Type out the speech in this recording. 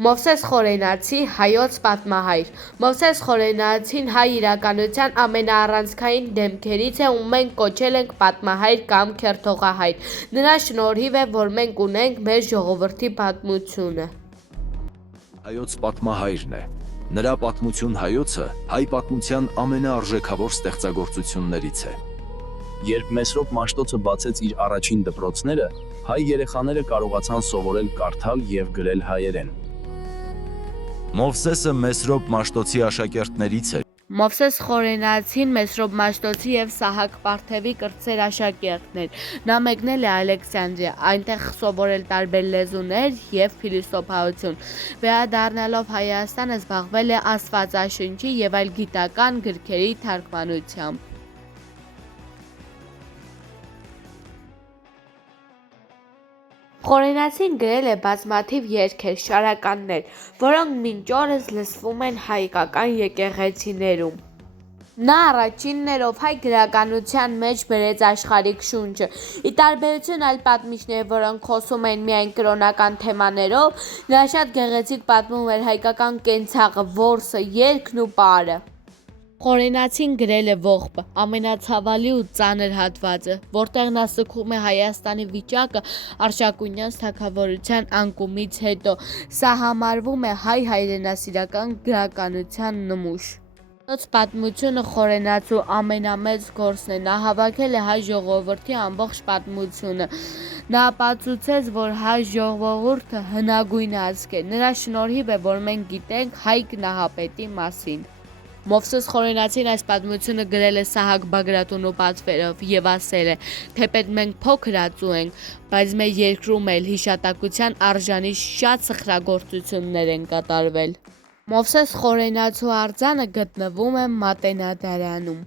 Մովսես Խորենացի հայոց պատմահայր։ Մովսես Խորենացին հայ իրականության ամենաառանցքային դեմքերից է, ում մենք կոչել ենք պատմահայր կամ քերթողահայր։ Նրա շնորհիվ է, որ մենք ունենք մեր ժողովրդի պատմությունը։ Հայոց պատմահայրն է։ Նրա պատմություն հայոցը հայ պատմության ամենաարժեքավոր ստեղծագործություններից է։ Երբ Մեսրոպ Մաշտոցը բացեց իր առաջին դպրոցները, հայ երեխաները կարողացան սովորել կարդալ եւ գրել հայերեն։ Մովսեսը Մեսրոպ Մաշտոցի աշակերտներից էր։ Մովսես Խորենացին Մեսրոպ Մաշտոցի և Սահակ Պարթևի կրտսեր աշակերտն էր։ Նա մեկնել է Ալեքսանդրիա, այնտեղ սովորել տարբեր լեզուներ և փիլիսոփայություն։ Վերադառնալով Հայաստան զբաղվել է Աստվածաշնչի և այլ գիտական գրքերի թարգմանությամբ։ Խորենացին գրել է բազմաթիվ երգեր, շարականներ, որոնք մինչ օրս լսվում են հայկական եկեղեցիներում։ Նա առաջինն էր, ով հայ գրականության մեջ բերեց աշխարհիկ շունչը։ Ի տարբերություն այլ պատմիչների, որոնք խոսում էին միայն կրոնական թեմաներով, նա շատ գեղեցիկ պատմում էր հայկական կենցաղը, որսը, երգն ու պարը։ Խորենացին գրել է Ողբը, ամենացավալի ու ծանր հատվածը, որտեղ նա սգում է Հայաստանի վիճակը Արշակունյաց թագավորության անկումից հետո։ Սա համարվում է հայ հայրենասիրական գրականության նմուշ։ Հայոց պատմությունը Խորենացու ամենամեծ գործն է։ Նա հավաքել է հայ ժողովրդի ամբողջ պատմությունը։ Նա ապացուցեց, որ հայ ժողովուրդը հնագույն ազգ է։ Նրա շնորհիվ է, որ մենք գիտենք հայ գնահապետի մասին։ Մովսես Խորենացին այս պատմությունը գրել է Սահակ Բագրատունու պատվերով և ասել է. «Թեպետ մենք փոքր ածու ենք, բայց մեր երկրում էլ հիշատակության արժանի շատ սխրագործություններ են կատարվել»։ Մովսես Խորենացու արձանը գտնվում է Մատենադարանում։